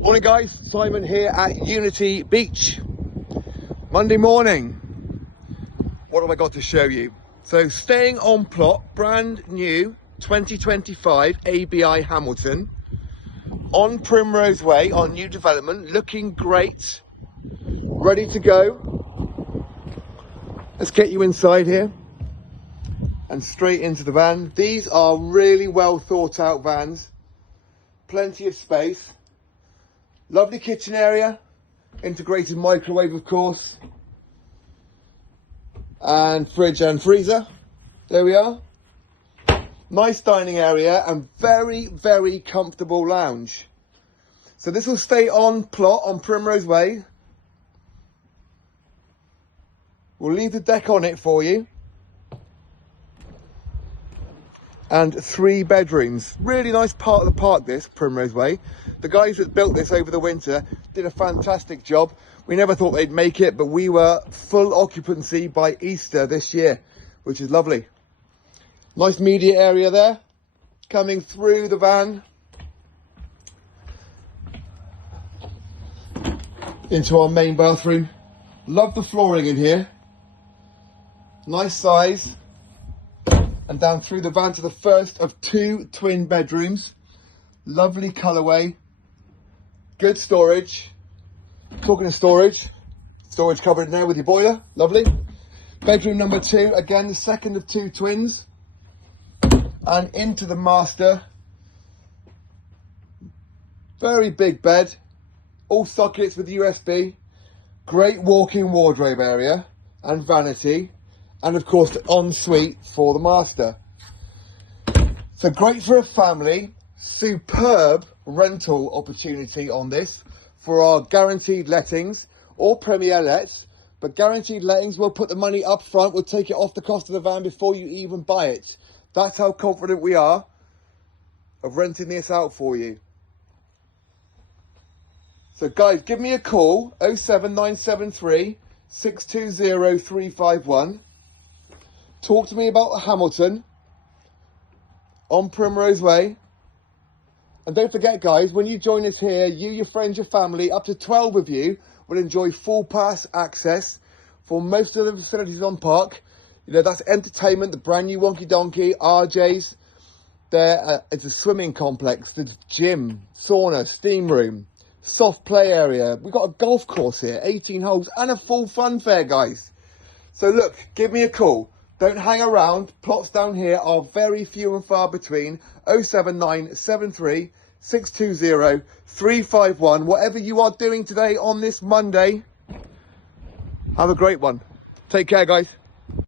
Morning guys, Simon here at Unity Beach. Monday morning. What have I got to show you? So staying on plot, brand new 2025 ABI Hamilton on Primrose Way, on new development, looking great, ready to go. Let's get you inside here and straight into the van. These are really well thought out vans, plenty of space. Lovely kitchen area, integrated microwave of course, and fridge and freezer. There we are. Nice dining area and very, very comfortable lounge. So this will stay on plot on Primrose Way. We'll leave the deck on it for you. And 3 bedrooms. Really nice part of the park, this Primrose Way. The guys that built this over the winter did a fantastic job. We never thought they'd make it, but we were full occupancy by Easter this year, which is lovely. Nice media area there, coming through the van into our main bathroom. Love the flooring in here. Nice size. And down through the van to the first of 2 twin bedrooms. Lovely colourway. Good storage. Talking of storage covered now with your boiler. Lovely. Bedroom number 2, again the second of 2 twins. And into the master. Very big bed. All sockets with USB. Great walk-in wardrobe area and vanity. And of course the ensuite for the master. So great for a family. Superb rental opportunity on this for our guaranteed lettings or premier lets. But guaranteed lettings, we'll put the money up front. We'll take it off the cost of the van before you even buy it. That's how confident we are of renting this out for you. So guys, give me a call, 07973 620 351. Talk to me about the Hamilton on Primrose Way. And don't forget guys, when you join us here, you, your friends, your family, up to 12 of you will enjoy full pass access for most of the facilities on park. You know, that's entertainment, the brand new Wonky Donkey, RJ's. There, it's a swimming complex, there's gym, sauna, steam room, soft play area. We've got a golf course here, 18 holes, and a full fun fair, guys. So look, give me a call. Don't hang around. Plots down here are very few and far between. 07973 620 351. Whatever you are doing today on this Monday, have a great one. Take care, guys.